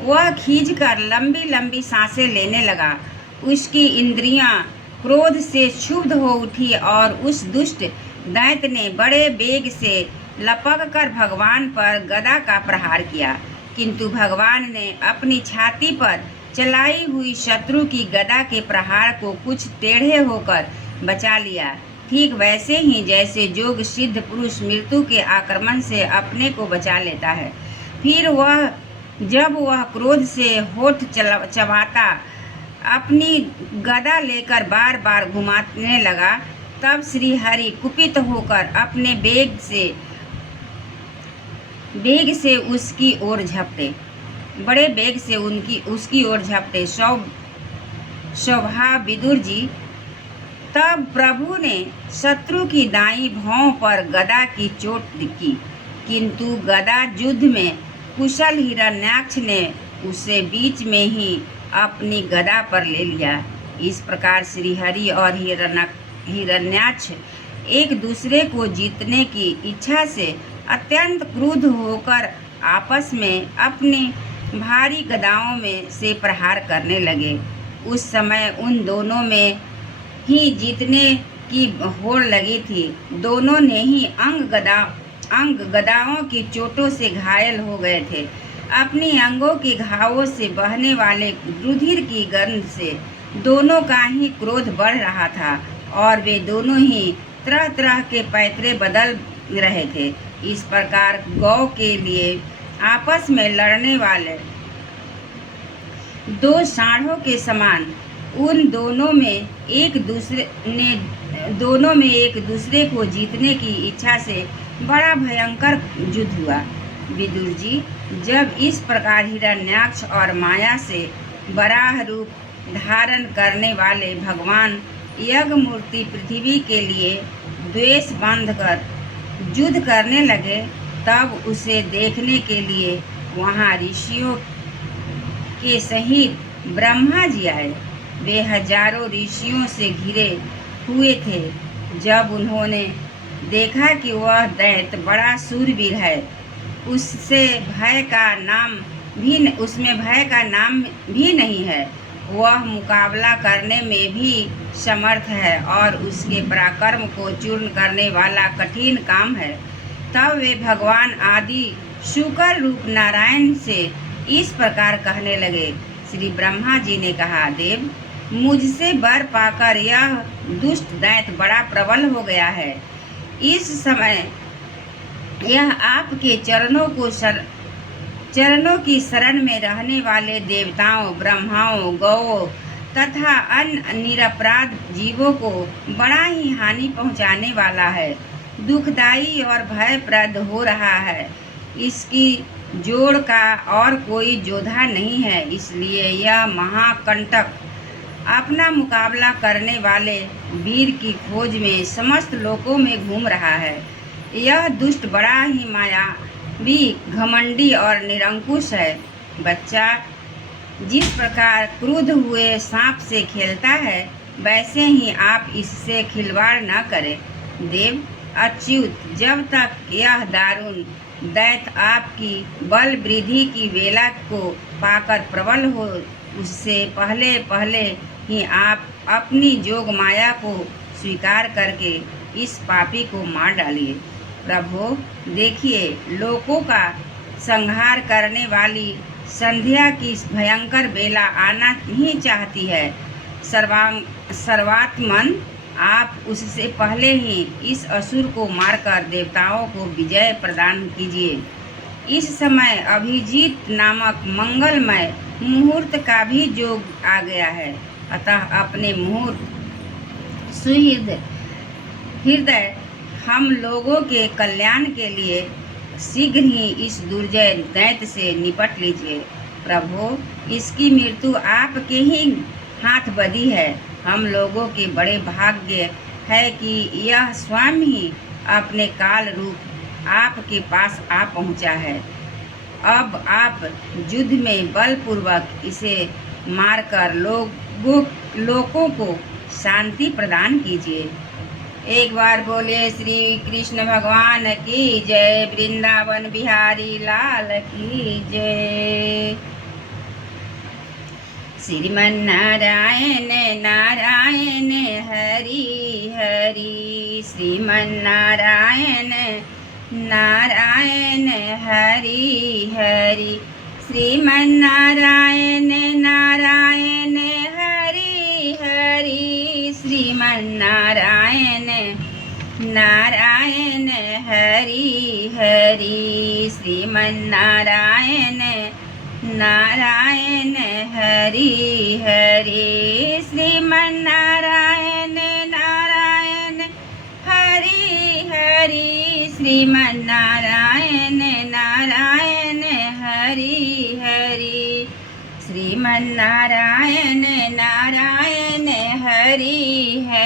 वह खींचकर लंबी लंबी सांसें लेने लगा। उसकी इंद्रियां क्रोध से क्षुब्ध हो उठी और उस दुष्ट दैत्य ने बड़े वेग से लपक कर भगवान पर गदा का प्रहार किया, किंतु भगवान ने अपनी छाती पर चलाई हुई शत्रु की गदा के प्रहार को कुछ टेढ़े होकर बचा लिया, ठीक वैसे ही जैसे योग सिद्ध पुरुष मृत्यु के आक्रमण से अपने को बचा लेता है। फिर जब वह क्रोध से होठ चबाता अपनी गदा लेकर बार बार घुमाने लगा, तब श्री हरि कुपित होकर अपने वेग से उसकी ओर झपटे, बड़े वेग से उसकी ओर झपटे। स्वभाव विदुर जी, तब प्रभु ने शत्रु की दाईं भौं पर गदा की चोट की, किंतु गदा युद्ध में कुशल हिरण्याक्ष ने उसे बीच में ही अपनी गदा पर ले लिया। इस प्रकार श्रीहरि और हिरण्याक्ष एक दूसरे को जीतने की इच्छा से अत्यंत क्रुद्ध होकर आपस में अपनी भारी गदाओं में से प्रहार करने लगे। उस समय उन दोनों में ही जीतने की होड़ लगी थी। दोनों ने ही अंग गदाओं की चोटों से घायल हो गए थे। अपनी अंगों के घावों से बहने वाले रुधिर की गंध से दोनों का ही क्रोध बढ़ रहा था और वे दोनों ही तरह तरह के पैतरे बदल रहे थे। इस प्रकार गौ के लिए आपस में लड़ने वाले दो सांडों के समान उन दोनों में एक दूसरे को जीतने की इच्छा से बड़ा भयंकर युद्ध हुआ। विदुर जी, जब इस प्रकार हिरण्याक्ष और माया से वराह रूप धारण करने वाले भगवान यज्ञ मूर्ति पृथ्वी के लिए द्वेष बांधकर युद्ध करने लगे, तब उसे देखने के लिए वहाँ ऋषियों के सहित ब्रह्मा जी आए। वे हजारों ऋषियों से घिरे हुए थे। जब उन्होंने देखा कि वह दैत्य बड़ा शूरवीर है, उसमें भय का नाम भी नहीं है, वह मुकाबला करने में भी समर्थ है और उसके पराक्रम को चूर्ण करने वाला कठिन काम है, तब वे भगवान आदि शुकर रूप नारायण से इस प्रकार कहने लगे। श्री ब्रह्मा जी ने कहा, देव, मुझसे वर पाकर यह दुष्ट दैत्य बड़ा प्रबल हो गया है। इस समय यह आपके चरणों की शरण में रहने वाले देवताओं, ब्रह्माओं, गौओं तथा अन्य निरपराध जीवों को बड़ा ही हानि पहुंचाने वाला है, दुखदायी और भयप्रद हो रहा है। इसकी जोड़ का और कोई योद्धा नहीं है, इसलिए यह महाकंटक अपना मुकाबला करने वाले वीर की खोज में समस्त लोकों में घूम रहा है। यह दुष्ट बड़ा ही मायावी, घमंडी और निरंकुश है। बच्चा जिस प्रकार क्रुद्ध हुए सांप से खेलता है, वैसे ही आप इससे खिलवाड़ न करें। देव अच्युत, जब तक यह दारुण दैत्य आपकी बल वृद्धि की वेला को पाकर प्रबल हो, उससे पहले ही आप अपनी जोग माया को स्वीकार करके इस पापी को मार डालिए। प्रभु देखिए, लोकों का संहार करने वाली संध्या की भयंकर बेला आना ही चाहती है। सर्वात्मन, आप उससे पहले ही इस असुर को मारकर देवताओं को विजय प्रदान कीजिए। इस समय अभिजीत नामक मंगलमय मुहूर्त का भी योग आ गया है, अतः अपने मुहूर्त हृदय हम लोगों के कल्याण के लिए शीघ्र ही इस दुर्जय दैत्य से निपट लीजिए। प्रभु, इसकी मृत्यु आपके ही हाथ बधी है। हम लोगों के बड़े भाग्य है कि यह स्वयं ही अपने काल रूप आपके पास आ पहुंचा है। अब आप युद्ध में बलपूर्वक इसे मारकर लोगों को शांति प्रदान कीजिए। एक बार बोले श्री कृष्ण भगवान की जय, वृंदावन बिहारी लाल की जय। श्रीमन्नारायण नारायण हरि हरि श्रीमन्नारायण नारायण हरि हरि श्रीमन्नारायण नारायण हरि हरि श्रीमन्नारायण नारायण हरि हरि श्रीमन्नारायण नारायण हरि हरि श्रीमन्नारायण नारायण हरि हरि श्रीमन्नारायण नारायण हरि हरि श्रीमन्नारायण नारायण हरि हरि।